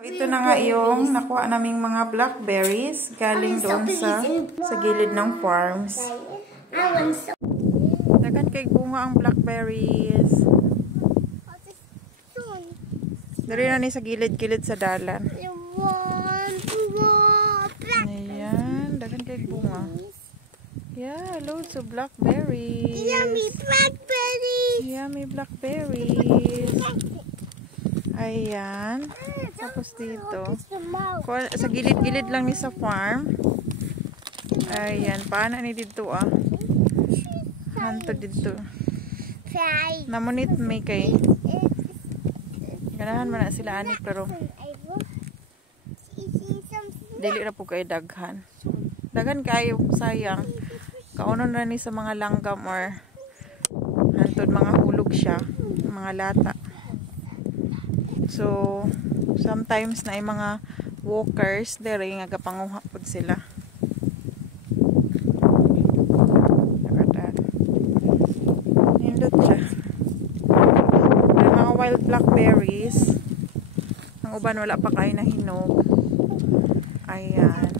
Ito na nga yung nakuha naming mga blackberries galing doon sa gilid ng farms. Dagan kay bunga ang blackberries. Dari na ni sa gilid-gilid sa dalan. Ayan, dagan kay bunga. Yeah, loads of blackberries. Yummy blackberries. Yummy blackberries. Ayan. Tapos dito. Sa gilid-gilid lang ni sa farm. Ayan. Paano ni dito ah. Hanto dito. Namunit may kay. Ganahan man na sila ani pero dili na po kay daghan. Daghan kayo sayang. Kaunon na ni sa mga langgam or hantod mga hulog siya. Mga lata. So, sometimes na yung mga walkers, dere nga gapanguha po sila. Nindot siya. May mga wild blackberries. Ang uban wala pa kayo na hinog. Ayan.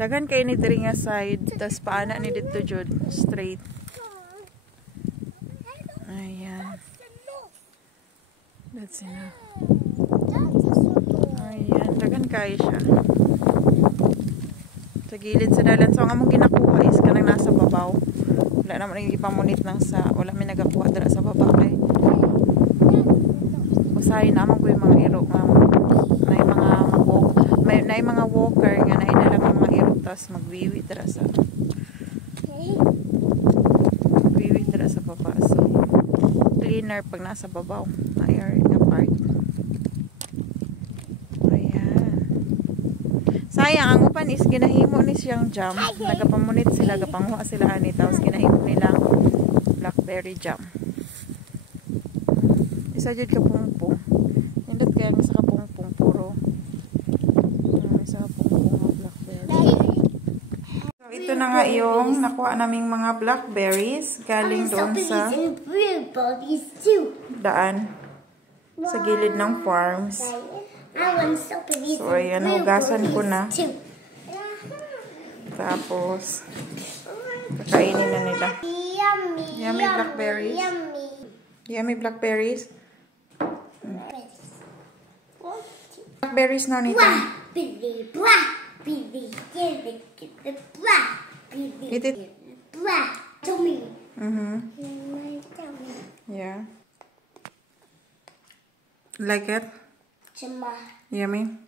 Dagan kayo ni dere nga side, tas paana ni dito jud straight. Ayan. That's enough. Ayan, dagan kayo siya. Sa gilid sa dalan. So, ang among ginakuha is kanang nasa babaw. Wala naman yung ipamunit ng sa, wala may nagakuha dala sa baba kay. Usahay naman ko yung mga iro nga na yung mga walker nga na inalang yung mga iro tas magwiwi dala sa baba. So, cleaner pag nasa babaw na area na part. Ayan. Sayang, ang upan is ginahimo ni siyang jam. Nagapamunit sila, gapanguha sila ani. Tapos ginahimo nila blackberry jam. Isa dyan kapungpong. Hindot kaya sa kapungpong puro. Isa kapungpong blackberry. So, ito na nga yung nakuha naming mga blackberries galing doon sa daan sa gilid ng farms. So, ayan, hugasan ko na. Tapos, kakainin na nila. Yummy blackberries. Yummy blackberries. Blackberries na nito. Eat it. Yeah. Like it? Yummy.